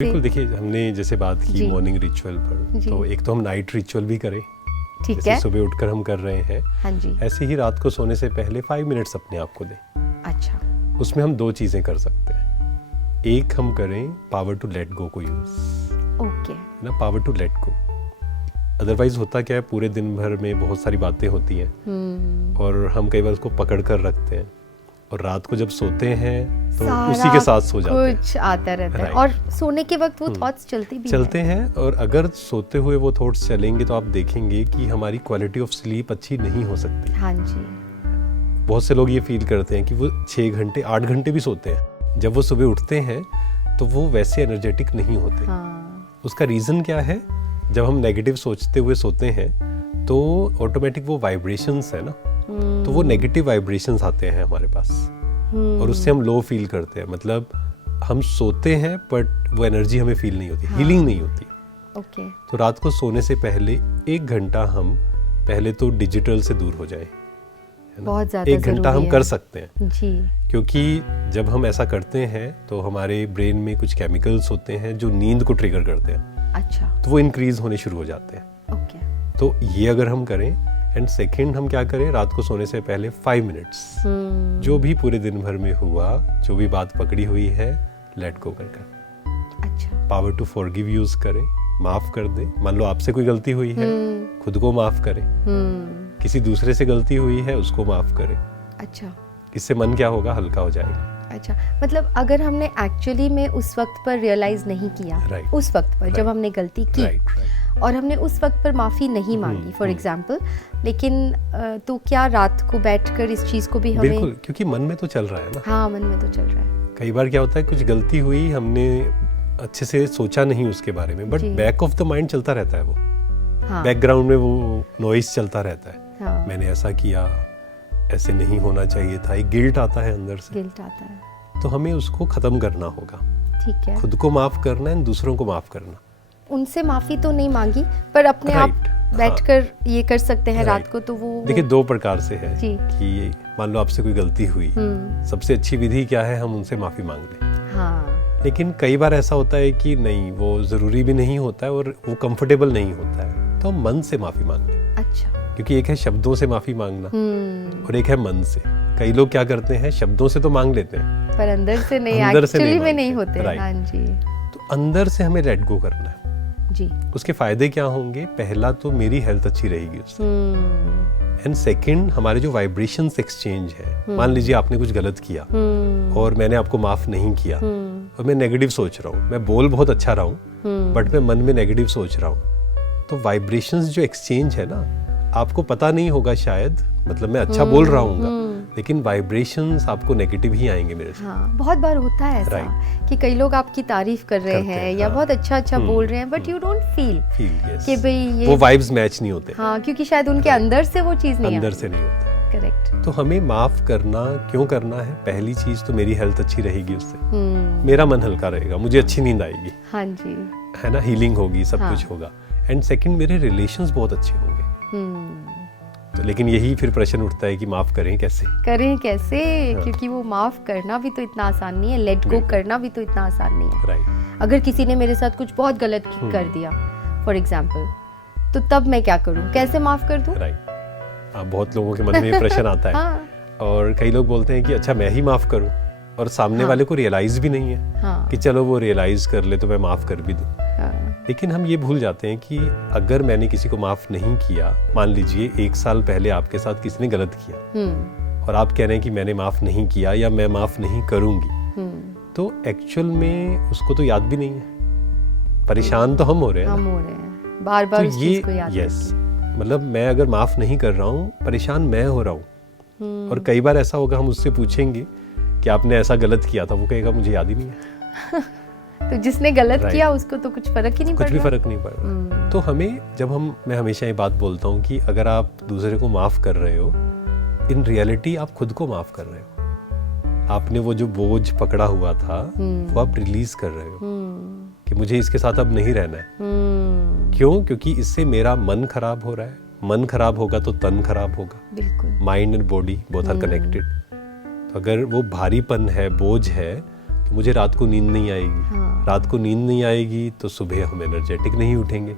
बिल्कुल। देखिए, हमने जैसे बात की मॉर्निंग रिचुअल पर, तो एक तो हम नाइट रिचुअल भी करें, ठीक जैसे है। सुबह उठकर हम कर रहे हैं। हाँ जी। ऐसे ही रात को सोने से पहले 5 मिनट्स अपने आप को दें। अच्छा। उसमें हम 2 चीज़ें कर सकते हैं। एक हम करें पावर टू लेट गो को यूज़, ओके। है ना, power to let go. Otherwise होता क्या है, पूरे दिन भर में बहुत सारी बातें होती हैं और हम कई बार उसको पकड़ कर रखते हैं और रात को जब सोते हैं तो उसी के साथ सो जाते हैं। कुछ आता रहता है और सोने के वक्त वो थॉट्स चलते हैं। और अगर सोते हुए वो थॉट्स चलेंगे तो आप देखेंगे कि हमारी क्वालिटी ऑफ स्लीप अच्छी नहीं हो सकती। हाँ जी। बहुत से लोग ये फील करते हैं कि वो 6 घंटे 8 घंटे भी सोते हैं, जब वो सुबह उठते हैं तो वो वैसे एनर्जेटिक नहीं होते। हाँ। उसका रीज़न क्या है? जब हम नेगेटिव सोचते हुए सोते हैं तो ऑटोमेटिक वो वाइब्रेशंस है ना, तो वो नेगेटिव वाइब्रेशंस आते हैं हमारे पास और उससे हम लो फील करते हैं। मतलब हम सोते हैं बट वो एनर्जी हमें फील नहीं होती, हीलिंग नहीं होती। ओके। तो रात को सोने से पहले 1 घंटा हम पहले तो डिजिटल से दूर हो जाए, बहुत ज़्यादा 1 घंटा हम कर सकते हैं जी। क्योंकि जब हम ऐसा करते हैं तो हमारे ब्रेन में कुछ केमिकल्स होते हैं जो नींद को ट्रिगर करते हैं। अच्छा। तो वो इंक्रीज होने शुरू हो जाते हैं। ओके। तो ये अगर हम करें, एंड सेकंड हम क्या करें, रात को सोने से पहले 5 मिनट्स जो भी पूरे दिन भर में हुआ, जो भी बात पकड़ी हुई है, लेट गो कर। अच्छा। पावर टू फॉरगिव यूज करें, माफ कर दें। मान लो आपसे कोई गलती हुई है, खुद को माफ करें। किसी दूसरे से गलती हुई है, उसको माफ करें। अच्छा। इससे मन क्या होगा, हल्का हो जाएगा। अच्छा, मतलब अगर हमने एक्चुअली में उस वक्त पर रियलाइज नहीं किया, उस वक्त पर जब हमने गलती की और हमने उस वक्त पर माफ़ी नहीं मांगी फॉर एग्जांपल, लेकिन तो क्या रात को बैठकर इस चीज़ को भी हमें, बिल्कुल, क्योंकि मन में तो चल रहा है ना। हाँ, मन में तो चल रहा है। कई बार क्या होता है, कुछ गलती हुई, हमने अच्छे से सोचा नहीं उसके बारे में, but back of the mind चलता रहता है वो। हाँ। बैकग्राउंड में वो नॉइस चलता रहता है। हाँ। मैंने ऐसा किया, ऐसे नहीं होना चाहिए था। एक गिल्ट आता है अंदर से, गिल्ट आता है। तो हमें उसको खत्म करना होगा। ठीक है। खुद को माफ करना है, दूसरों को माफ करना। उनसे माफी तो नहीं मांगी, पर अपने आप बैठकर ये कर सकते हैं रात को। तो वो देखिए 2 प्रकार से है कि मान लो आपसे कोई गलती हुई, सबसे अच्छी विधि क्या है, हम उनसे माफी मांग लें। हाँ। लेकिन कई बार ऐसा होता है कि नहीं, वो जरूरी भी नहीं होता है और वो कंफर्टेबल नहीं होता है, तो हम मन से माफी मांग लें। अच्छा। क्योंकि एक है शब्दों से माफी मांगना और एक है मन से। कई लोग क्या करते हैं, शब्दों से तो मांग लेते हैं पर अंदर से नहीं, एक्चुअली में नहीं होते। हाँ जी। तो अंदर से हमें लेट गो करना है जी। उसके फायदे क्या होंगे? पहला तो मेरी हेल्थ अच्छी रहेगी उससे, एंड सेकंड हमारे जो वाइब्रेशंस एक्सचेंज है। मान लीजिए आपने कुछ गलत किया और मैंने आपको माफ नहीं किया और मैं नेगेटिव सोच रहा हूँ, मैं बोल बहुत अच्छा रहा हूँ बट मैं मन में नेगेटिव सोच रहा हूँ, तो वाइब्रेशंस जो एक्सचेंज है ना, आपको पता नहीं होगा शायद, मतलब मैं अच्छा बोल रहा हूँ लेकिन वाइब्रेशंस आपको नेगेटिव ही आएंगे मेरे से। हाँ, बहुत बार होता है ऐसा कि कई लोग आपकी तारीफ कर रहे हैं या बहुत अच्छा बोल रहे हैं, बट यू डोंट फील कि भाई ये वो वाइब्स मैच नहीं होते। हाँ, क्योंकि शायद उनके अंदर से वो चीज नहीं, अंदर से नहीं होता। करेक्ट। तो हमें माफ करना क्यों करना है? पहली चीज तो मेरी हेल्थ अच्छी रहेगी उससे, मेरा मन हल्का रहेगा, मुझे अच्छी नींद आएगी। हाँ जी, है ना, हीलिंग होगी, सब कुछ होगा। एंड सेकंड, मेरे रिलेशंस बहुत अच्छे होंगे। तो लेकिन यही फिर प्रश्न उठता है कि माफ करें कैसे? हाँ। क्योंकि वो माफ करना भी तो इतना आसान नहीं है, लेट गो करना भी तो इतना आसान नहीं है। राइट। अगर किसी ने मेरे साथ कुछ बहुत गलत कर दिया फॉर एग्जाम्पल, तो तब मैं क्या करूं, कैसे माफ कर दूं? राइट। बहुत लोगों के मन में ये प्रश्न आता है। हाँ। और कई लोग बोलते हैं कि अच्छा मैं ही माफ करूं, और सामने वाले को रियलाइज भी नहीं है कि चलो वो रियलाइज कर ले तो मैं माफ कर भी दूं। लेकिन हम ये भूल जाते हैं कि अगर मैंने किसी को माफ नहीं किया, मान लीजिए 1 साल पहले आपके साथ किसी ने गलत किया और आप कह रहे हैं कि मैंने माफ नहीं किया या मैं माफ नहीं करूंगी, तो एक्चुअल में उसको तो याद भी नहीं है। परेशान तो हम हो रहे हैं, बार-बार तो उस चीज को याद मतलब मैं अगर माफ नहीं कर रहा हूँ, परेशान मैं हो रहा हूँ। और कई बार ऐसा होगा, हम उससे पूछेंगे कि आपने ऐसा गलत किया था, वो कहेगा मुझे याद ही नहीं है। तो जिसने गलत किया उसको तो कुछ फर्क ही नहीं पड़ रहा। कुछ भी फर्क नहीं पड़ रहा। तो हमें मैं हमेशा ये बात बोलता हूँ कि अगर आप दूसरे को माफ कर रहे हो, इन रियलिटी आप खुद को माफ कर रहे हो। आपने वो जो बोझ पकड़ा हुआ था वो आप रिलीज कर रहे हो कि मुझे इसके साथ अब नहीं रहना है। क्यों? क्योंकि इससे मेरा मन खराब हो रहा है। मन खराब होगा तो तन खराब होगा। बिल्कुल। Mind and body both are connected. तो अगर वो भारीपन है, बोझ है, कि मुझे रात को नींद नहीं आएगी। हाँ। रात को नींद नहीं आएगी तो सुबह हम एनर्जेटिक नहीं उठेंगे,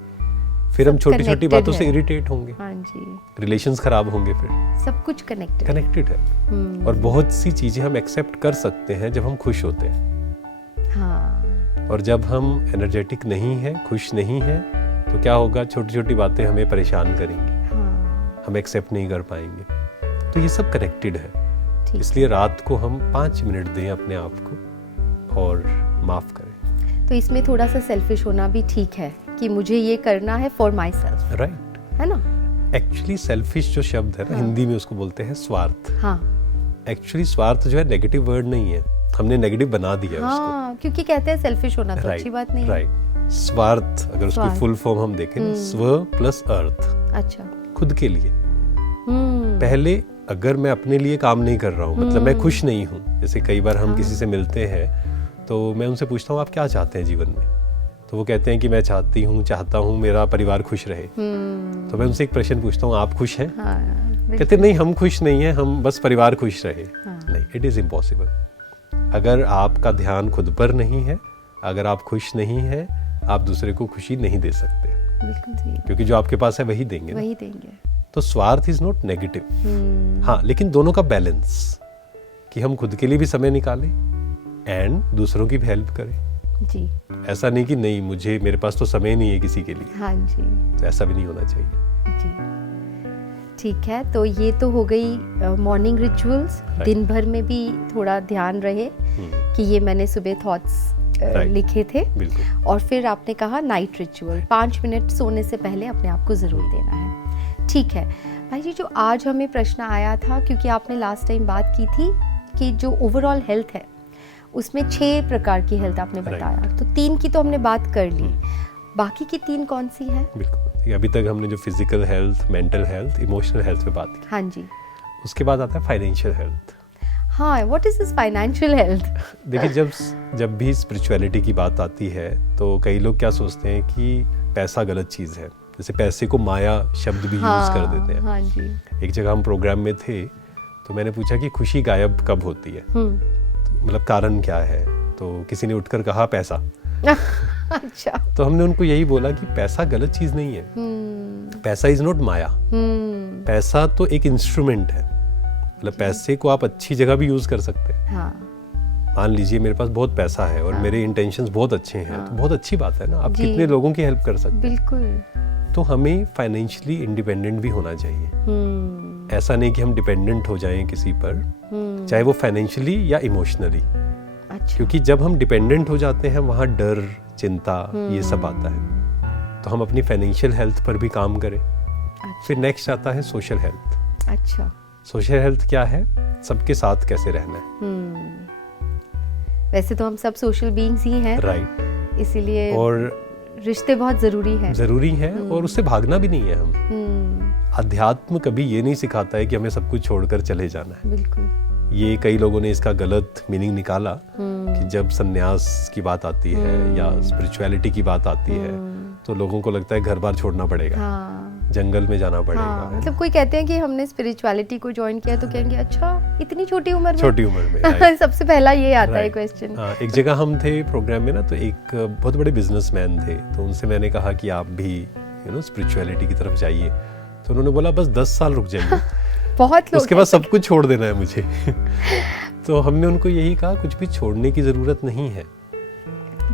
फिर हम छोटी छोटी बातों से इरिटेट होंगे। हाँ जी, रिलेशंस खराब होंगे, फिर सब कुछ कनेक्टेड है। और बहुत सी चीजें हम एक्सेप्ट कर सकते हैं जब हम खुश होते हैं। हाँ। और जब हम एनर्जेटिक नहीं है, खुश नहीं है, तो क्या होगा, छोटी छोटी बातें हमें परेशान करेंगी। हाँ। हम एक्सेप्ट नहीं कर पाएंगे। तो ये सब कनेक्टेड है। इसलिए रात को हम 5 मिनट दें अपने आप को और माफ करें। तो इसमें थोड़ा सा सेल्फिश होना भी ठीक है कि मुझे ये करना है फॉर माई सेल्फ, राइट, है ना। एक्चुअली सेल्फिश जो शब्द है ना, हिंदी में उसको बोलते हैं स्वार्थ। हाँ। एक्चुअली स्वार्थ जो है नेगेटिव वर्ड नहीं है, हमने नेगेटिव बना दिया हाँ, उसको, क्योंकि कहते हैं सेल्फिश होना तो अच्छी बात नहीं है। राइट। स्वार्थ अगर उसकी फुल फॉर्म हम देखें, स्व प्लस अर्थ, अच्छा, खुद के लिए। पहले अगर मैं अपने लिए काम नहीं कर रहा हूँ, मतलब मैं खुश नहीं हूँ, जैसे कई बार हम किसी से मिलते हैं तो मैं उनसे पूछता हूँ आप क्या चाहते हैं जीवन में, तो वो कहते हैं कि मैं चाहता हूँ मेरा परिवार खुश रहे। तो मैं उनसे एक प्रश्न पूछता हूँ आप खुश हैं? कहते नहीं, हम खुश नहीं हैं, हम बस परिवार खुश रहे। नहीं, इट इज इम्पॉसिबल। अगर आपका ध्यान खुद पर नहीं है, अगर आप खुश नहीं है, आप दूसरे को खुशी नहीं दे सकते। बिल्कुल सही, क्योंकि जो आपके पास है वही देंगे, वही देंगे। तो स्वार्थ इज नॉट नेगेटिव। हाँ, लेकिन दोनों का बैलेंस, कि हम खुद के लिए भी समय निकालें एंड दूसरों की भी हेल्प करें जी। ऐसा नहीं कि नहीं मुझे, मेरे पास तो समय नहीं है किसी के लिए। हाँ जी, तो ऐसा भी नहीं होना चाहिए जी। ठीक है, तो ये तो हो गई मॉर्निंग रिचुअल्स। दिन भर में भी थोड़ा ध्यान रहे कि ये मैंने सुबह थॉट्स लिखे थे। बिल्कुल। और फिर आपने कहा नाइट रिचुअल, 5 मिनट सोने से पहले अपने आप को ज़रूर देना है। ठीक है भाई जी, जो आज हमें प्रश्न आया था, क्योंकि आपने लास्ट टाइम बात की थी कि जो ओवरऑल हेल्थ है उसमें 6 प्रकार की हेल्थ आपने बताया, तो 3 की तो हमने बात कर ली, बाकी की 3 कौन सी है? बिल्कुल, अभी तक हमने जो physical health, mental health, emotional health पे बात की। हाँ जी। उसके बाद आता है फाइनेंशियल हेल्थ। हाँ, what is this financial health? देखिए, जब भी स्पिरिचुअलिटी की बात आती है तो कई लोग क्या सोचते हैं कि पैसा गलत चीज़ है, जैसे पैसे को माया शब्द भी यूज कर देते हैं। हाँ जी। एक जगह हम प्रोग्राम में थे तो मैंने पूछा कि खुशी गायब कब होती है, मतलब कारण क्या है, तो किसी ने उठकर कहा पैसा। अच्छा। तो हमने उनको यही बोला कि पैसा गलत चीज नहीं है, पैसा इज नॉट माया। पैसा तो एक इंस्ट्रूमेंट है, मतलब पैसे को आप अच्छी जगह भी यूज कर सकते हैं। हाँ। मान लीजिए मेरे पास बहुत पैसा है और मेरे इंटेंशंस बहुत अच्छे हैं, तो बहुत अच्छी बात है ना, आप कितने लोगों की हेल्प कर सकते हैं। बिल्कुल। तो हमें फाइनेंशियली इंडिपेंडेंट भी होना चाहिए। ऐसा नहीं कि हम डिपेंडेंट हो जाएं किसी पर, चाहे वो फाइनेंशियली या इमोशनली। अच्छा। क्योंकि जब हम डिपेंडेंट हो जाते हैं वहाँ डर, चिंता, ये सब आता है। तो हम अपनी फाइनेंशियल हेल्थ पर भी काम करें। अच्छा। फिर नेक्स्ट आता है सोशल हेल्थ। अच्छा। सोशल हेल्थ क्या है? सबके साथ कैसे रहना है। वैसे तो हम सब सोशल बीइंग्स ही हैं, राइट, इसीलिए और रिश्ते बहुत जरूरी हैं और उससे भागना भी नहीं है हम। अध्यात्म कभी ये नहीं सिखाता है कि हमें सब कुछ छोड़कर चले जाना है। बिल्कुल। ये कई लोगों ने इसका गलत मीनिंग निकाला कि जब संन्यास की बात आती है या स्पिरिचुअलिटी की बात आती है तो लोगों को लगता है घर बार छोड़ना पड़ेगा। हाँ। जंगल में जाना पड़ेगा। हाँ, मतलब कोई कहते हैं कि हमने स्पिरिचुअलिटी को ज्वाइन किया तो कहेंगे अच्छा इतनी छोटी उम्र में सबसे पहला ये आता है क्वेश्चन। एक जगह हम थे प्रोग्राम में ना, तो एक बहुत बड़े बिजनेसमैन थे, तो उनसे मैंने कहा कि आप भी स्पिरिचुअलिटी की तरफ जाइए, तो उन्होंने बोला बस 10 साल रुक जाइए बहुत लोग उसके बाद सब कुछ छोड़ देना है मुझे। तो हमने उनको यही कहा कुछ भी छोड़ने की जरूरत नहीं है,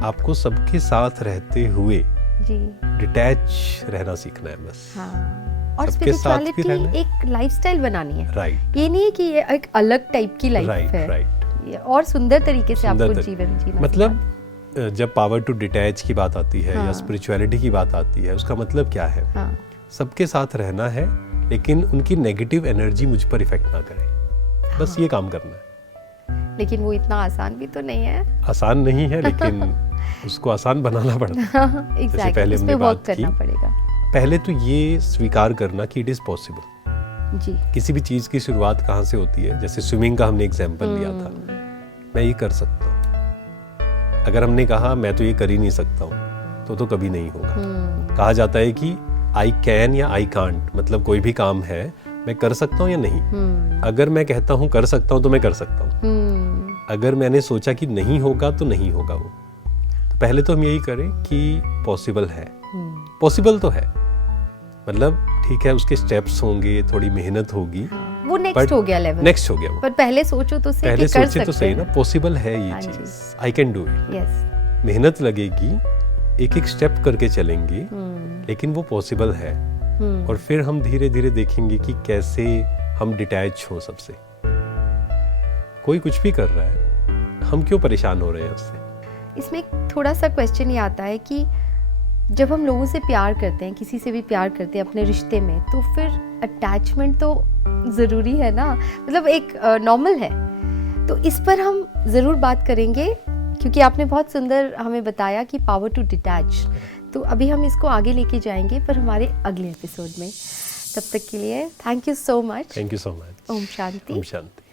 आपको सबके साथ रहते हुए डिटैच रहना सीखना है बस। हाँ। और स्पिरिचुअलिटी एक लाइफस्टाइल बनानी है। राइट। ये नहीं है कि ये एक अलग टाइप की लाइफ है। राइट। और सुंदर तरीके से आपको जीवन जीना। मतलब जब पावर टू डिटैच की बात आती है या स्पिरिचुअलिटी की बात आती है, उसका मतलब क्या है? सबके साथ रहना है लेकिन उनकी नेगेटिव एनर्जी मुझ पर इफेक्ट ना करे, बस ये काम करना है। लेकिन वो इतना आसान भी तो नहीं है। आसान नहीं है, लेकिन उसको आसान बनाना पड़ता है। जैसे पहले हमने बात की, पहले तो ये स्वीकार करना कि इट इज पॉसिबल। जी। किसी भी चीज की शुरुआत कहाँ से होती है? जैसे स्विमिंग का हमने एग्जांपल लिया था, मैं ये कर सकता हूँ। अगर हमने कहा मैं तो ये कर ही नहीं सकता हूँ तो कभी नहीं होगा। कहा जाता है कि आई कैन या आई कांट, मतलब कोई भी काम है मैं कर सकता हूँ या नहीं। अगर मैं कहता हूँ कर सकता हूँ तो मैं कर सकता हूँ, अगर मैंने सोचा कि नहीं होगा तो नहीं होगा वो, तो पहले तो हम यही करें कि पॉसिबल है, पॉसिबल तो है, मतलब ठीक है उसके स्टेप्स होंगे, थोड़ी मेहनत होगी, वो नेक्स्ट हो गया लेवल, नेक्स्ट हो गया वो, पर पहले सोचो तो सही, पहले कि कर सोचे तो सही ना, पॉसिबल है ये हाँ जी। चीज, I can do it, yes, मेहनत लगेगी, एक एक स्टेप करके चलेंगे, लेकिन वो पॉसिबल है। और फिर हम धीरे धीरे देखेंगे कि कैसे हम डिटैच हो सबसे। कोई कुछ भी कर रहा है, हम क्यों परेशान हो रहे हैं उससे। इसमें एक थोड़ा सा क्वेश्चन ये आता है कि जब हम लोगों से प्यार करते हैं, किसी से भी प्यार करते हैं अपने रिश्ते में, तो फिर अटैचमेंट तो ज़रूरी है ना, मतलब एक नॉर्मल है। तो इस पर हम ज़रूर बात करेंगे, क्योंकि आपने बहुत सुंदर हमें बताया कि पावर टू डिटैच। तो अभी हम इसको आगे लेके जाएंगे, पर हमारे अगले एपिसोड में। तब तक के लिए thank you so much. Thank you so much. ओम शांति। ओम शांति।